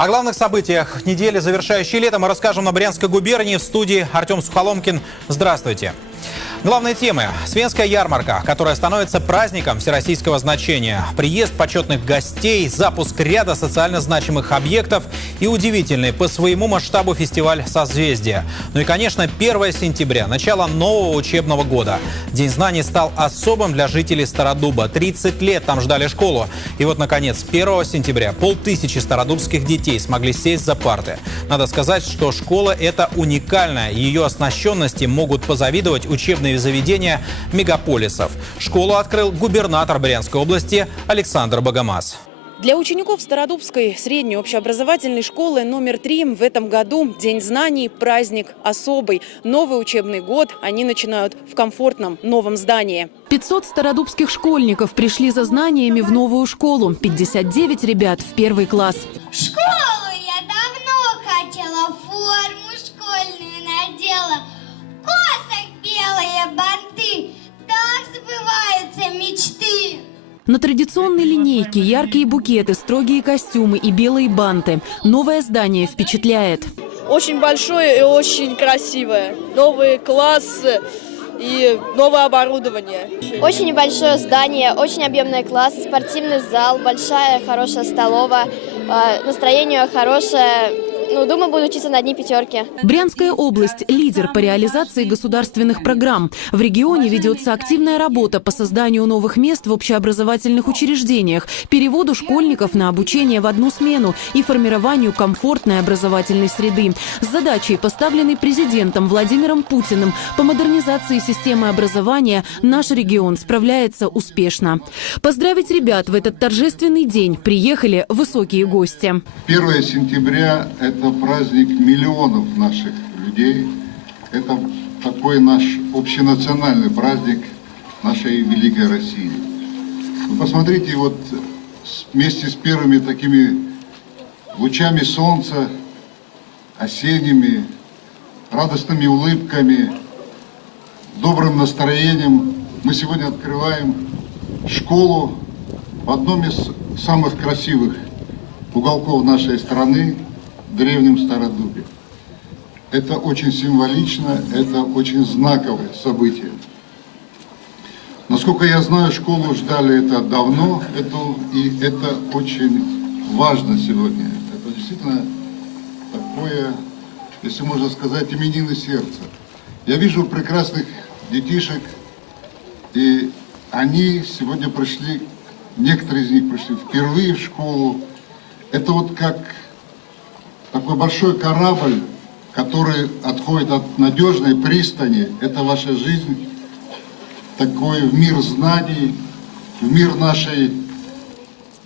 О главных событиях недели, завершающей лето, мы расскажем на Брянской губернии. В студии Артем Сухоломкин. Здравствуйте. Главные темы. Свенская ярмарка, которая становится праздником всероссийского значения. Приезд почетных гостей, запуск ряда социально значимых объектов и удивительный по своему масштабу фестиваль «Созвездие». Ну и, конечно, 1 сентября, начало нового учебного года. День знаний стал особым для жителей Стародуба. 30 лет там ждали школу. И вот, наконец, 1 сентября 500 стародубских детей смогли сесть за парты. Надо сказать, что школа эта уникальная. Ее оснащенности могут позавидовать учебные заведения мегаполисов. Школу открыл губернатор Брянской области Александр Богомаз. Для учеников Стародубской средней общеобразовательной школы номер 3 в этом году День знаний – праздник особый. Новый учебный год они начинают в комфортном новом здании. 500 стародубских школьников пришли за знаниями в новую школу. 59 ребят в 1 класс. В школу я давно хотела, форму школьную надела. В косах белые банты, так сбываются мечты. На традиционной линейке яркие букеты, строгие костюмы и белые банты. Новое здание впечатляет. Очень большое и очень красивое. Новые классы и новое оборудование. Очень небольшое здание, очень объемный класс, спортивный зал, большая, хорошая столовая, настроение хорошее. Думаю, буду учиться на одни пятерки. Брянская область – лидер по реализации государственных программ. В регионе ведется активная работа по созданию новых мест в общеобразовательных учреждениях, переводу школьников на обучение в одну смену и формированию комфортной образовательной среды. С задачей, поставленной президентом Владимиром Путиным по модернизации системы образования, наш регион справляется успешно. Поздравить ребят в этот торжественный день приехали высокие гости. 1 сентября – это праздник миллионов наших людей. Это такой наш общенациональный праздник нашей великой России. Вы посмотрите, вот вместе с первыми такими лучами солнца, осенними, радостными улыбками, добрым настроением мы сегодня открываем школу в одном из самых красивых уголков нашей страны, в древнем Стародубе. Это очень символично, это очень знаковое событие. Насколько я знаю, школу ждали это давно, и это очень важно сегодня. Это действительно такое, если можно сказать, именины сердца. Я вижу прекрасных детишек, и они сегодня пришли, некоторые из них пришли впервые в школу. Это вот как такой большой корабль, который отходит от надежной пристани. Это ваша жизнь, такой в мир знаний, в мир нашей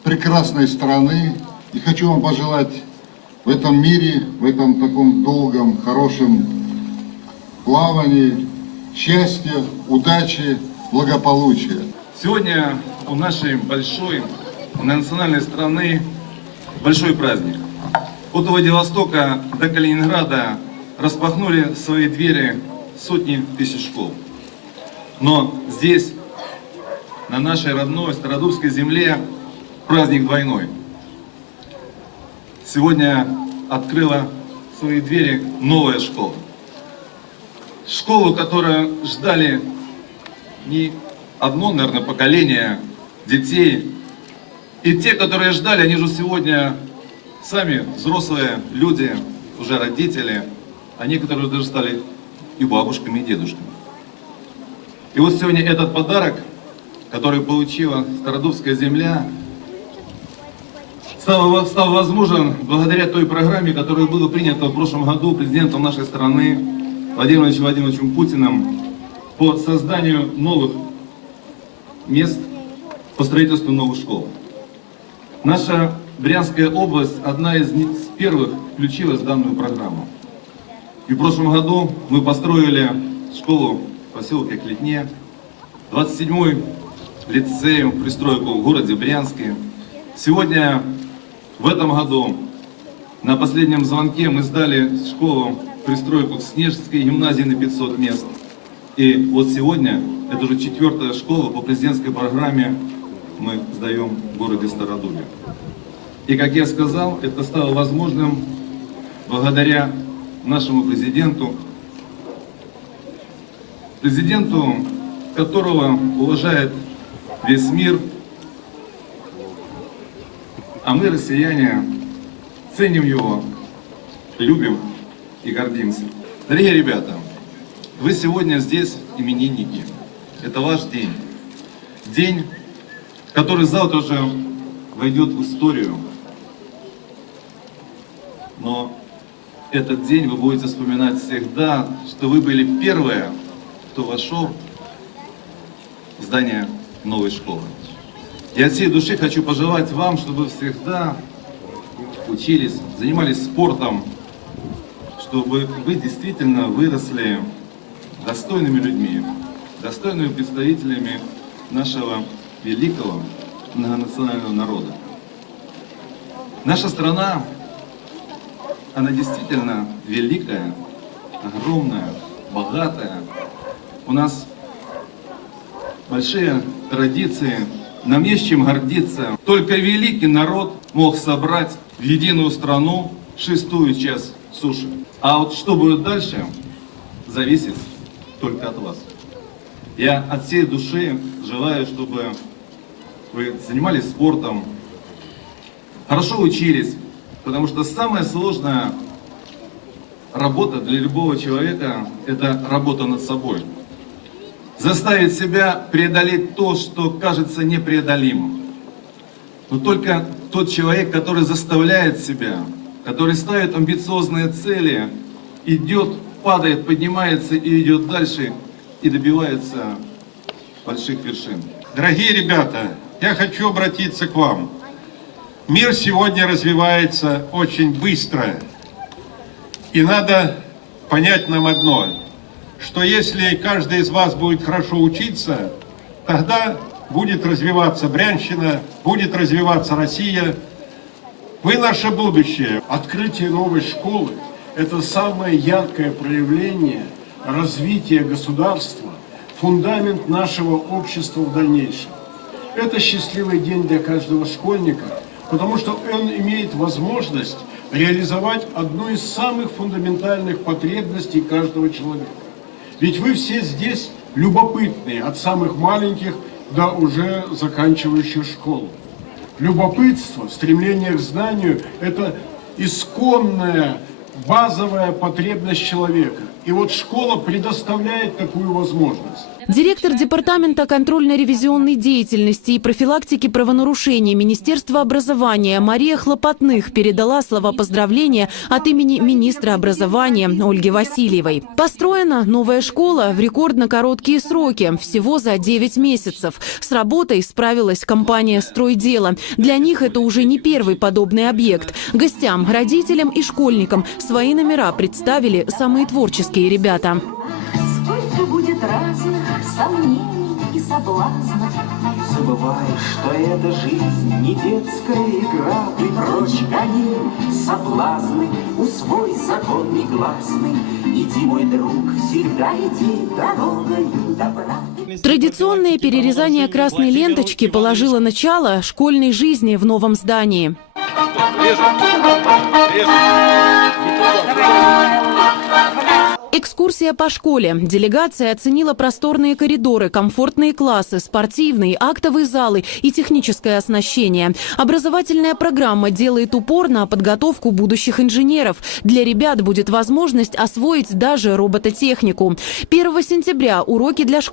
прекрасной страны. И хочу вам пожелать в этом мире, в этом таком долгом, хорошем плавании счастья, удачи, благополучия. Сегодня у нашей большой национальной страны большой праздник. От Владивостока до Калининграда распахнули свои двери сотни тысяч школ. Но здесь, на нашей родной Стародубской земле, праздник двойной. Сегодня открыла свои двери новая школа. Школу, которую ждали не одно, наверное, поколение детей. И те, которые ждали, они же сегодня сами взрослые люди, уже родители, а некоторые даже стали и бабушками, и дедушками. И вот сегодня этот подарок, который получила Стародубская земля, стал возможен благодаря той программе, которая была принята в прошлом году президентом нашей страны Владимиром Владимировичем Путиным по созданию новых мест, по строительству новых школ. Наша Брянская область одна из первых включилась в данную программу. И в прошлом году мы построили школу в поселке Клетне, 27-й лицей пристройку в городе Брянске. Сегодня, в этом году, на последнем звонке мы сдали школу пристройку к Снежской гимназии на 500 мест. И вот сегодня, это уже 4-я школа по президентской программе мы сдаем в городе Стародубе. И, как я сказал, это стало возможным благодаря нашему президенту, которого уважает весь мир, а мы, россияне, ценим его, любим и гордимся. Дорогие ребята, вы сегодня здесь именинники. Это ваш день. День, который завтра уже войдет в историю. Но этот день вы будете вспоминать всегда, что вы были первые, кто вошел в здание новой школы. И от всей души хочу пожелать вам, чтобы вы всегда учились, занимались спортом, чтобы вы действительно выросли достойными людьми, достойными представителями нашего великого многонационального народа. Наша страна, она действительно великая, огромная, богатая. У нас большие традиции, нам есть чем гордиться. Только великий народ мог собрать в единую страну 6-ю часть суши. А вот что будет дальше, зависит только от вас. Я от всей души желаю, чтобы вы занимались спортом, хорошо учились, потому что самая сложная работа для любого человека – это работа над собой. Заставить себя преодолеть то, что кажется непреодолимым. Но только тот человек, который заставляет себя, который ставит амбициозные цели, идет, падает, поднимается и идет дальше, и добивается больших вершин. Дорогие ребята, я хочу обратиться к вам. Мир сегодня развивается очень быстро. И надо понять нам одно, что если каждый из вас будет хорошо учиться, тогда будет развиваться Брянщина, будет развиваться Россия. Вы наше будущее. Открытие новой школы – это самое яркое проявление развития государства, фундамент нашего общества в дальнейшем. Это счастливый день для каждого школьника, потому что он имеет возможность реализовать одну из самых фундаментальных потребностей каждого человека. Ведь вы все здесь любопытные, от самых маленьких до уже заканчивающих школу. Любопытство, стремление к знанию – это исконная, базовая потребность человека. И вот школа предоставляет такую возможность. Директор Департамента контрольно-ревизионной деятельности и профилактики правонарушений Министерства образования Мария Хлопотных передала слова поздравления от имени министра образования Ольги Васильевой. Построена новая школа в рекордно короткие сроки, всего за 9 месяцев. С работой справилась компания «Стройдело». Для них это уже не первый подобный объект. Гостям, родителям и школьникам свои номера представили самые творческие ребята. Сколько будет разных сомнений и соблазнов. Забываешь, что эта жизнь не детская игра. Ты прочь гони соблазны, усвой закон негласный. Иди, мой друг, всегда иди дорогой добра. Традиционное перерезание красной ленточки положило начало школьной жизни в новом здании. Экскурсия по школе. Делегация оценила просторные коридоры, комфортные классы, спортивные, актовые залы и техническое оснащение. Образовательная программа делает упор на подготовку будущих инженеров. Для ребят будет возможность освоить даже робототехнику. 1 сентября уроки для школ